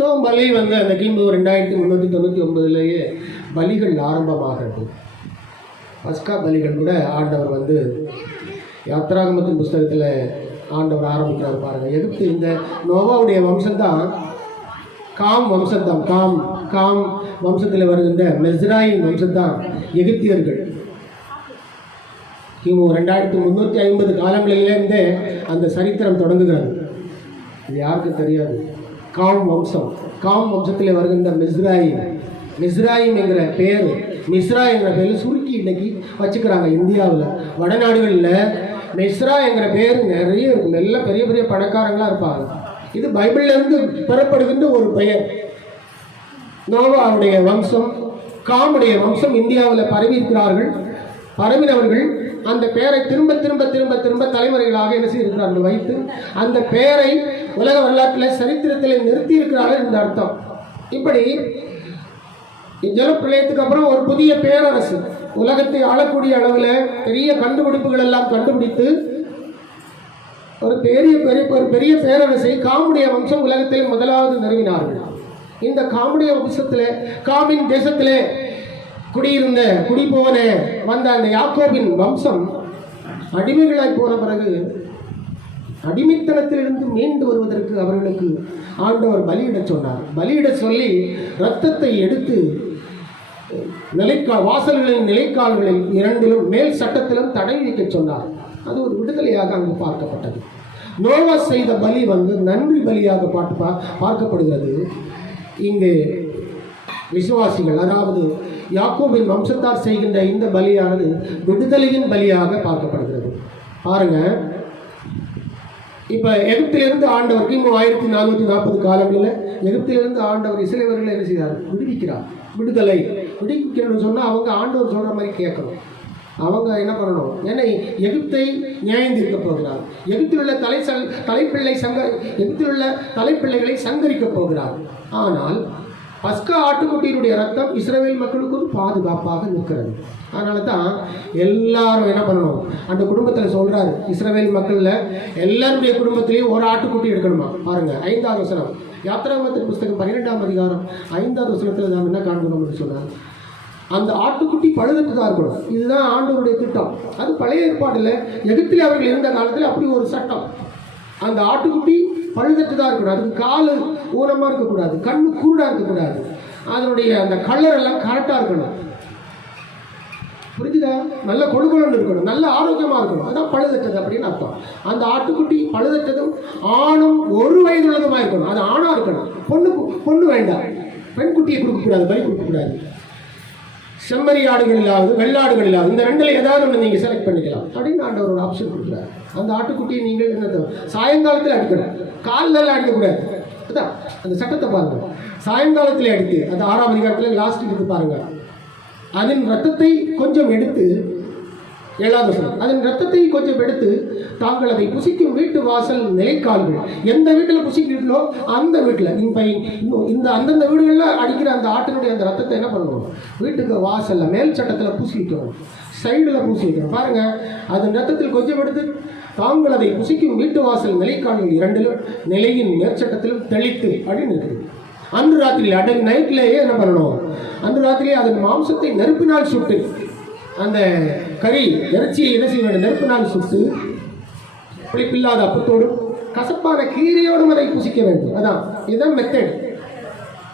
So பலி வந்து அந்த கிமு ரெண்டாயிரத்தி முந்நூற்றி தொண்ணூற்றி ஒன்பதுலேயே பலிகள் ஆரம்பமாகிறது. பஸ்கா பலிகள் கூட ஆண்டவர் வந்து யாத்ராகமத்தின் புஸ்தகத்தில் ஆண்டவர் ஆரம்பிக்கிறார் பாருங்கள் எகிப்து இந்த நோவாவுடைய வம்சம்தான் காம் வம்சம்தான். காம் காம் வம்சத்தில் வருகின்ற மெஸ்ராயின் வம்சம்தான் எகிப்தியர்கள். கிமு ரெண்டாயிரத்தி முந்நூற்றி ஐம்பது காலங்களிலேருந்தே அந்த சரித்திரம் தொடங்குகிறது. இது யாருக்கும் தெரியாது? காம் வம்சம். காம் வம்சத்தில் வருகின்ற மிஸ்ராயிம். மிஸ்ராயிம் என்கிற பெயர் மிஸ்ரா என்கிற பெயர் சுருக்கி இன்னைக்கு வச்சுக்கிறாங்க இந்தியாவில். வடநாடுகளில் மிஸ்ரா என்கிற பெயர் நிறைய இருக்கும். எல்லாம் பெரிய பெரிய பணக்காரங்களாக இருப்பாங்க. இது பைபிள்லேருந்து பெறப்படுகின்ற ஒரு பெயர். நோவாவுடைய வம்சம் காமுடைய வம்சம் இந்தியாவில் பரவி இருக்கிறார்கள். பரவினவர்கள் அந்த பெயரை திரும்ப திரும்ப திரும்ப திரும்ப தலைமுறைகளாக என்ன செய்திருக்கிறார்கள் வைத்து அந்த பெயரை உலக வரலாற்றில் சரித்திரத்தில் நிறுத்தி இருக்கிறார்கள் இந்த அர்த்தம். இப்படி ஜலப்பிரளயத்துக்கு அப்புறம் ஒரு புதிய பேரரசு உலகத்தை ஆளக்கூடிய அளவில் பெரிய கண்டுபிடிப்புகள் எல்லாம் கண்டுபிடித்து ஒரு பெரிய பெரிய ஒரு பெரிய பேரரசை காமுடைய வம்சம் உலகத்தில் முதலாவது நிறுவினார்கள். இந்த காமுடைய வம்சத்தில் காமின் தேசத்திலே குடியிருந்த குடிபோன வந்த அந்த யாக்கோபின் வம்சம் அடிமைகளாய் போன பிறகு அடிமைத்தனத்திலிருந்து மீண்டு வருவதற்கு அவர்களுக்கு ஆண்டவர் பலியிடச் சொன்னார். பலியிடச் சொல்லி ரத்தத்தை எடுத்து நிலைக்கால் வாசல்களின் நிலைக்கால்களில் இரண்டிலும் மேல் சட்டத்திலும் தடை வைக்கச் சொன்னார். அது ஒரு விடுதலையாக அங்கு பார்க்கப்பட்டது. நோவா செய்த பலி வந்து நன்றி பலியாக பா பார்க்கப்படுகிறது. இங்கு விசுவாசிகள் அதாவது யாக்கோபின் வம்சத்தார் செய்கின்ற இந்த பலியானது விடுதலையின் பலியாக பார்க்கப்படுகிறது. பாருங்க. இப்போ எகிப்திலிருந்து ஆண்டவர் கிமு ஆயிரத்தி நானூற்றி நாற்பது காலங்களில் எகிப்திலிருந்து ஆண்டவர் இசைவர்களை என்ன செய்தார்? விடுவிக்கிறார். விடுதலை. விடுவிக்கணும்னு சொன்னால் அவங்க ஆண்டவர் சொல்கிற மாதிரி கேட்கணும். அவங்க என்ன பண்ணணும்? ஏன்னா எகிப்தை நியாயந்திருக்க போகிறார். எகிப்தில் உள்ள தலை சங் தலைப்பிள்ளை சங்க எகிப்தில் உள்ள தலைப்பிள்ளைகளை சங்கரிக்க போகிறார். ஆனால் பஸ்கா ஆட்டுக்குட்டியினுடைய ரத்தம் இஸ்ரேல் மக்களுக்கு ஒரு பாதுகாப்பாக நிற்கிறது. அதனால தான் எல்லாரும் என்ன பண்ணணும்? அந்த குடும்பத்தில் சொல்றாரு இஸ்ரேல் மக்களில் எல்லாருடைய குடும்பத்திலையும் ஒரு ஆட்டுக்குட்டி எடுக்கணுமா? பாருங்க ஐந்தாவது வசனம். யாத்திராமத்தின் புஸ்தகம் பன்னிரெண்டாம் அதிகாரம் ஐந்தாவது வசனத்தில் நாம் என்ன காண்கிறோம் அப்படின்னு சொன்னார்? அந்த ஆட்டுக்குட்டி பழுதற்றதாக இருக்கணும். இதுதான் ஆண்டவருடைய திட்டம். அது பழைய ஏற்பாடில் எகிப்தில் அவர்கள் இருந்த காலத்தில் அப்படி ஒரு சட்டம். அந்த ஆட்டுக்குட்டி பழுதற்றதாக இருக்கணும். அதுக்கு காலு ஊனமாக இருக்கக்கூடாது கண்ணு குருடாக இருக்கக்கூடாது. அதனுடைய அந்த கலர் எல்லாம் கரெக்டாக இருக்கணும். புரிஞ்சுதா? நல்ல கொழுகுலன்னு இருக்கணும் நல்ல ஆரோக்கியமாக இருக்கணும். அதான் பழுதற்றது அப்படின்னு அர்த்தம். அந்த ஆட்டுக்குட்டி பழுதற்றதும் ஆணும் ஒரு வயது உள்ளதுமாக இருக்கணும். அது ஆணாக இருக்கணும். பொண்ணு பொண்ணு வேண்டாம். பெண் குட்டியை கொடுக்கக்கூடாது பலி கொடுக்கக்கூடாது. செம்மறி ஆடுகள் இல்லாது வெள்ளாடுகள் இல்லாது இந்த ரெண்டில் ஏதாவது ஒன்று நீங்கள் செலக்ட் பண்ணிக்கலாம். அப்படின்னு ஆண்டவர் ஒரு ஆப்ஷன் கொடுக்குறாரு. அந்த ஆட்டுக்குட்டியை நீங்கள் என்ன சாயங்காலத்தில் அடிக்கணும். காலில் அடிக்கக்கூடாது. அதான் அந்த சட்டத்தை பாருங்க. சாயங்காலத்தில் அடித்து அந்த ஆறாம் அதிகாரத்தில் லாஸ்ட் எடுத்து பாருங்க. அதன் ரத்தத்தை கொஞ்சம் எடுத்து ஏழாவது வசனம். அதன் ரத்தத்தை கொஞ்சம் எடுத்து தாங்கள் அதை புசிக்கும் வீட்டு வாசல் நிலைக்கால்கள் எந்த வீட்டில் புசிக்கிறீர்களோ அந்த வீட்டில். இந்த இந்த அந்தந்த வீடுகளில் அடிக்கிற அந்த ஆட்டினுடைய அந்த ரத்தத்தை என்ன பண்ணணும் வீட்டுக்கு வாசலில் மேல் சட்டத்தில் பூசி வைக்கணும் சைடில் பூசி வைக்கணும் அதன் ரத்தத்தில் கொஞ்சம் எடுத்து தாங்கள் அதை புசிக்கும் வீட்டு வாசல் நிலைக்காணல் இரண்டிலும் நிலையின் மேற்சட்டத்திலும் தெளித்து அப்படின்னு இருக்குது அன்று ராத்திரி அடல் நைட்லேயே என்ன பண்ணணும்? அன்று ராத்திரியே அதன் மாம்சத்தை நெருப்பினால் சுட்டு அந்த கறி இறைச்சியை என்ன செய்ய வேண்டும்? நெருப்பினால் சுட்டு புளிப்பில்லாத அப்பத்தோடும் கசப்பான கீரையோடும் அதை புசிக்க வேண்டும். அதான் இதுதான் மெத்தட்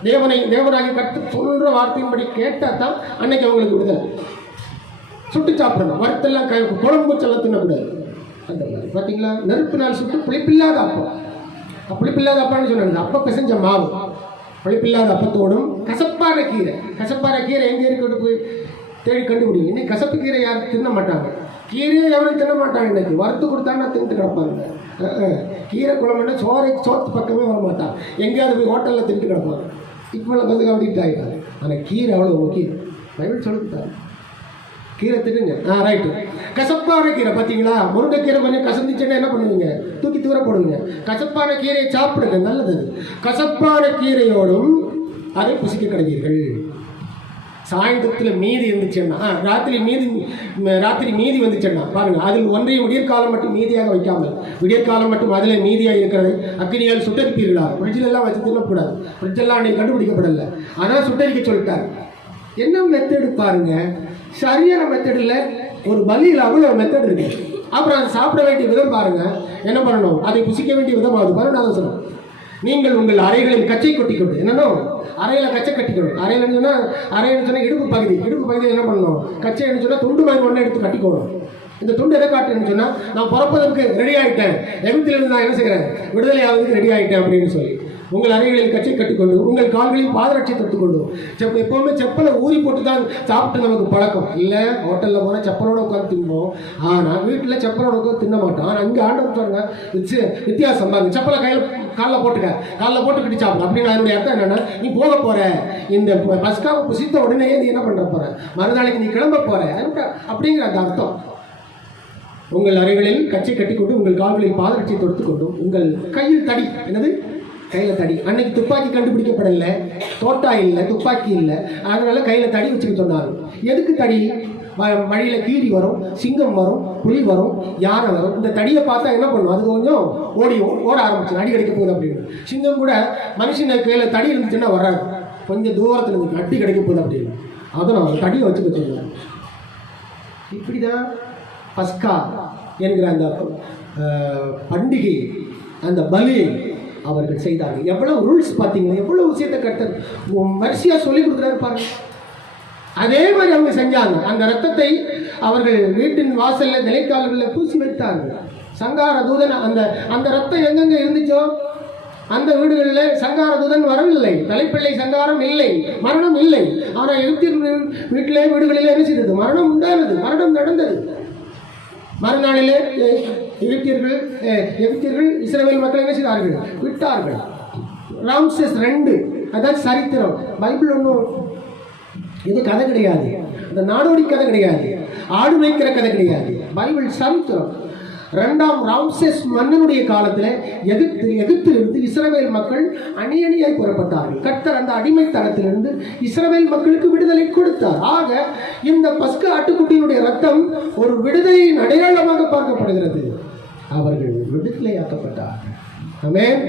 தேவனை தேவனாகி கற்று சொல்ற வார்த்தையின்படி கேட்டால் தான் அன்னைக்கு அவங்களுக்கு விடுதலை. சுட்டு சாப்பிடணும். வறுத்தெல்லாம் க குழம்பு செல்ல தின்னக்கூடாது. அந்த மாதிரி பார்த்தீங்களா நெருப்பினால் சுட்டு புளிப்பில்லாத அப்பம். புளிப்பில்லாத அப்பான்னு சொன்னாங்க அப்போ பிசைஞ்ச மாவு. புளிப்பில்லாத அப்பத்தோடும் கசப்பான கீரை. கசப்பான கீரை எங்கே இருக்கிறது போய் தேடி கண்டுபிடிங்க. இன்னைக்கு கசப்பு கீரை யாரும் தின்ன மாட்டாங்க. கீரையை எவனும் தின்ன மாட்டாங்க இன்னைக்கு. வறுத்து கொடுத்தாங்கன்னா தின்ட்டு கிடப்பாங்க? கீரை குழம்புனா சோறை சோத்து பக்கமே வர மாட்டாங்க எங்கேயாவது போய் ஹோட்டலில் தின்ட்டு கிடப்பாங்க. இப்போ வந்து கவனிக்கிட்டு ஆகிட்டாங்க ஆனால் கீரை அவ்வளோ முக்கியம். பைபிள் சொல்லிட்டாங்க கீரை தின்னுங்க. ஆ ரைட்டு கசப்பான கீரை பார்த்தீங்களா முருங்கைக்கீரை கொஞ்சம் கசந்துச்சுன்னா என்ன பண்ணுவீங்க? தூக்கி தூர போடுவீங்க. கசப்பான கீரையை சாப்பிடுங்க நல்லது. அது. கசப்பான கீரையோடும் அதை புசிக்க கிடைவீர்கள். சாயந்தரத்தில் மீதி இருந்துச்சுன்னா ராத்திரி மீதி ராத்திரி மீதி வந்துச்சுன்னா பாருங்கள் அதில் ஒன்றையும் விடியற்காலம் மட்டும் மீதியாக வைக்காமல் விடியற்காலம் மட்டும் அதில் மீதியாக இருக்கிறது அக்னியால் சுட்டரிப்பீர்களா? ஃப்ரிட்ஜிலெல்லாம் வச்சு தின்னக்கூடாது. ஃப்ரிட்ஜெல்லாம் எல்லாம் கண்டுபிடிக்கப்படலை. ஆனால் சுட்டரிக்க சொல்லிட்டார். என்ன மெத்தடு பாருங்க? சரியான மெத்தடில் ஒரு பலியில் அவ்வளோ மெத்தட் இருக்கு. அப்புறம் அதை சாப்பிட வேண்டிய விதம் பாருங்க. என்ன பண்ணணும்? அதை புசிக்க வேண்டிய விதம் அது. பாருங்க நான் சொல்லணும் நீங்கள் உங்கள் அறைகளில் கச்சை கொட்டிக்கொண்டு என்னன்னா? அறையில் கச்சை கட்டிக்கணும் அறையில் சொன்னால் அறையில் சொன்னால் இடுப்பு பகுதி. இடுப்பு பகுதியில் என்ன பண்ணணும்? கச்சை சொன்னால் துண்டு மாதிரி ஒன்று எடுத்து கட்டிக்கணும் இந்த துண்டு எதை காட்டுன்னு சொன்னால் நான் பிறப்பதற்கு ரெடி ஆகிட்டேன் எகிப்திலிருந்து நான் என்ன செய்கிறேன் விடுதலை ஆவதுக்கு ரெடி ஆகிட்டேன் அப்படின்னு சொல்லி. உங்கள் அறைகளில் கச்சை கட்டிக்கொண்டு உங்கள் கால்களில் பாதரட்சி தொட்டுக்கொண்டு செப் எப்போவுமே செப்பலை ஊறி போட்டு தான் சாப்பிட்டு நமக்கு பழக்கம். இல்லை ஹோட்டலில் போனால் செப்பலோட உட்காந்து தின்போம். ஆனால் வீட்டில் செப்பலோட உட்காந்து தின்ன மாட்டோம். ஆனால் அங்கே ஆண்டவர் பாருங்க வித்தியாசம் பாருங்க. செப்பலை கையில் காலில் போட்டுக்க காலில் போட்டுக்கிட்டு சாப்பிடும் அப்படின்னு அதனுடைய அர்த்தம் என்னன்னா நீ போக போகிற இந்த பஸ்காவை புசித்த உடனே நீ என்ன பண்ணுற போற? மறுநாளைக்கு நீ கிளம்ப போகிற அப்படிங்கிற அந்த அர்த்தம். உங்கள் அறைகளில் கச்சை கட்டிக்கொண்டு உங்கள் கால்களில் பாதரட்சியை தொடுத்துக்கொண்டும் உங்கள் கையில் தடி என்னது? கையில் தடி. அன்னைக்கு துப்பாக்கி கண்டுபிடிக்கப்படல. தோட்டா இல்லை துப்பாக்கி இல்லை. அதனால கையில் தடி வச்சுக்க சொன்னாங்க எதுக்கு தடி? வழியில் கீரி வரும் சிங்கம் வரும் புலி வரும் யானை வரும். இந்த தடியை பார்த்தா என்ன பண்ணும்? அது கொஞ்சம் ஓடியும் ஓட ஆரம்பிச்சு அடி கிடைக்க போகுது அப்படின்னு. சிங்கம் கூட மனுஷன் கையில் தடி இருந்துச்சுன்னா வராது. கொஞ்சம் தூரத்தில் இருந்து அடி கிடைக்க போகுது அப்படின்னு. அதனால் தடியை வச்சுக்க சொல்லுவேன் இப்படி தான் பஸ்கா என்கிற அந்த பண்டிகை அந்த பலி அவர்கள் செய்தார்கள். எவ்வளவு ரூல்ஸ் பார்த்தீங்கன்னா எவ்வளவு விஷயத்தை கட்டர் வரிசையாக சொல்லி கொடுக்குறாரு பாருங்க. அதே மாதிரி அவங்க செஞ்சாங்க. அந்த ரத்தத்தை அவர்கள் வீட்டின் வாசலில் நிலைக்கால்களில் பூசி வைத்தார்கள். சங்கார தூதன் அந்த அந்த ரத்தம் எங்கெங்க இருந்துச்சோ? அந்த வீடுகளில் சங்கார தூதன் வரவில்லை. தலைப்பிள்ளை சங்காரம் இல்லை. மரணம் இல்லை. ஆனால் எழுத்தின் வீட்டிலே வீடுகளிலே என்ன செய்தது? மரணம் உண்டானது. மரணம் நடந்தது. மறுநாளிலே எகிப்தியர்கள் எகிப்தியர்கள் இஸ்ரேல் மக்களை என்ன செய்தார்கள்? விட்டார்கள். ராம்சஸ் ரெண்டு அதான் சரித்திரம். பைபிள் ஒன்றும் இது கதை கிடையாது. இந்த நாடோடி கதை கிடையாது. ஆடு மேய்க்கிற கதை கிடையாது. பைபிள் சரித்திரம். ரெண்டாம் ராம்சேஸ் மன்னனுடைய காலத்தில் எகிப்து எகிப்திலிருந்து இஸ்ரவேல் மக்கள் அணி அணியாய் புறப்பட்டார்கள். கர்த்தர் அந்த அடிமைத்தனத்திலிருந்து இஸ்ரவேல் மக்களுக்கு விடுதலை கொடுத்தார். ஆக இந்த பஸ்கு ஆட்டுக்குட்டியினுடைய ரத்தம் ஒரு விடுதலையின் அடையாளமாக பார்க்கப்படுகிறது. அவர்கள் விடுதலையாக்கப்பட்டார்கள். ஆமென்.